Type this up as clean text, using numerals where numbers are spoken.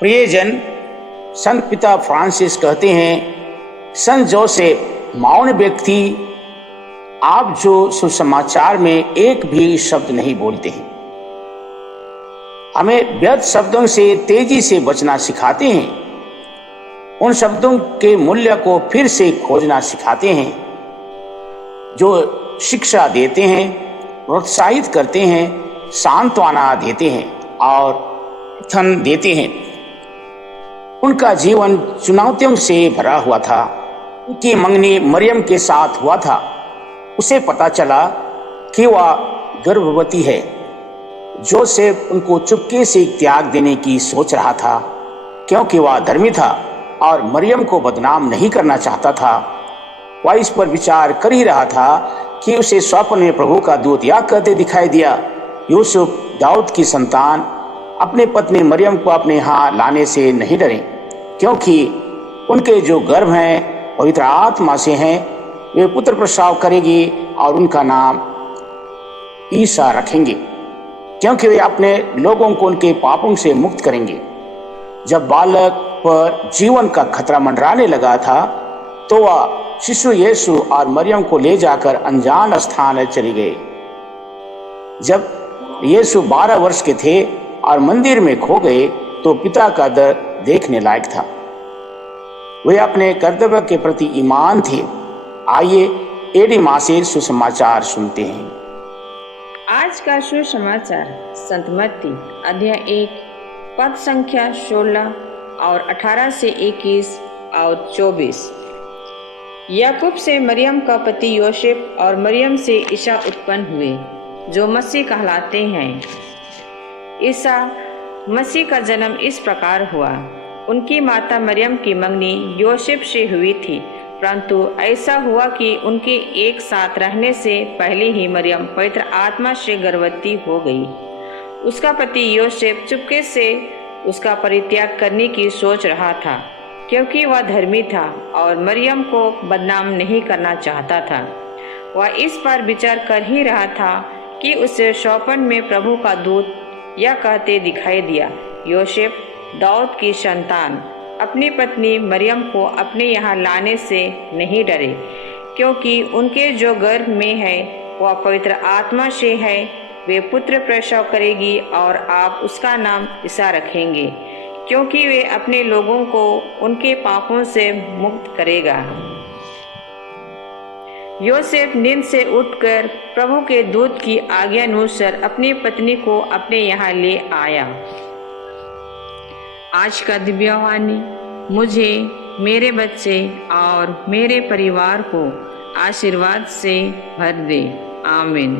प्रियजन, संत पिता फ्रांसिस कहते हैं, संत जोसेफ मौन व्यक्ति, आप जो सुसमाचार में एक भी शब्द नहीं बोलते हैं, हमें व्यर्थ शब्दों से तेजी से बचना सिखाते हैं, उन शब्दों के मूल्य को फिर से खोजना सिखाते हैं जो शिक्षा देते हैं, प्रोत्साहित करते हैं, सांत्वना देते हैं और समर्थन देते हैं। उनका जीवन चुनौतियों से भरा हुआ था। उनकी मंगनी मरियम के साथ हुआ था। उसे पता चला कि वह गर्भवती है। जोसेफ उनको चुपके से त्याग देने की सोच रहा था, क्योंकि वह धर्मी था और मरियम को बदनाम नहीं करना चाहता था। वह इस पर विचार कर ही रहा था कि उसे स्वप्न में प्रभु का दूत यह कहते दिखाई दिया, यूसुफ दाऊद की संतान, अपने पत्नी मरियम को अपने यहाँ लाने से नहीं डरें, क्योंकि उनके जो गर्भ हैं पवित्र आत्मा से हैं। वे पुत्र प्रसव करेगी और उनका नाम ईसा रखेंगे, क्योंकि वे अपने लोगों को उनके पापों से मुक्त करेंगे। जब बालक पर जीवन का खतरा मंडराने लगा था, तो वह शिशु यीशु और मरियम को ले जाकर अनजान स्थान चले गए। जब यीशु 12 वर्ष के थे और मंदिर में खो गए, तो पिता का दर्द देखने लायक था। वे अपने कर्तव्य के प्रति ईमान थे। आइए एडी माँ से सुसमाचार सुनते हैं। आज का सुसमाचार संत मत्ती अध्याय 1 पद संख्या 16 और 18 से 21 और 24। याकूब से मरियम का पति योसेफ और मरियम से ईसा उत्पन्न हुए, जो मसीह कहलाते हैं। ईसा मसीह का जन्म इस प्रकार हुआ। उनकी माता मरियम की मंगनी योसेफ से हुई थी, परंतु ऐसा हुआ कि उनके एक साथ रहने से पहले ही मरियम पवित्र आत्मा से गर्भवती हो गई। उसका पति योसेफ चुपके से उसका परित्याग करने की सोच रहा था, क्योंकि वह धर्मी था और मरियम को बदनाम नहीं करना चाहता था। वह इस पर विचार कर ही रहा था कि उसे स्वप्न में प्रभु का दूत यह कहते दिखाई दिया, योसेफ दाऊद की संतान, अपनी पत्नी मरियम को अपने यहाँ लाने से नहीं डरे, क्योंकि उनके जो गर्भ में है वह पवित्र आत्मा से है। वे पुत्र प्रसव करेगी और आप उसका नाम ईसा रखेंगे, क्योंकि वे अपने लोगों को उनके पापों से मुक्त करेगा। योसेफ नींद से उठकर प्रभु के दूत की आज्ञानुसार अपनी पत्नी को अपने यहाँ ले आया। आज का दिव्यवाणी मुझे, मेरे बच्चे और मेरे परिवार को आशीर्वाद से भर दे। आमीन।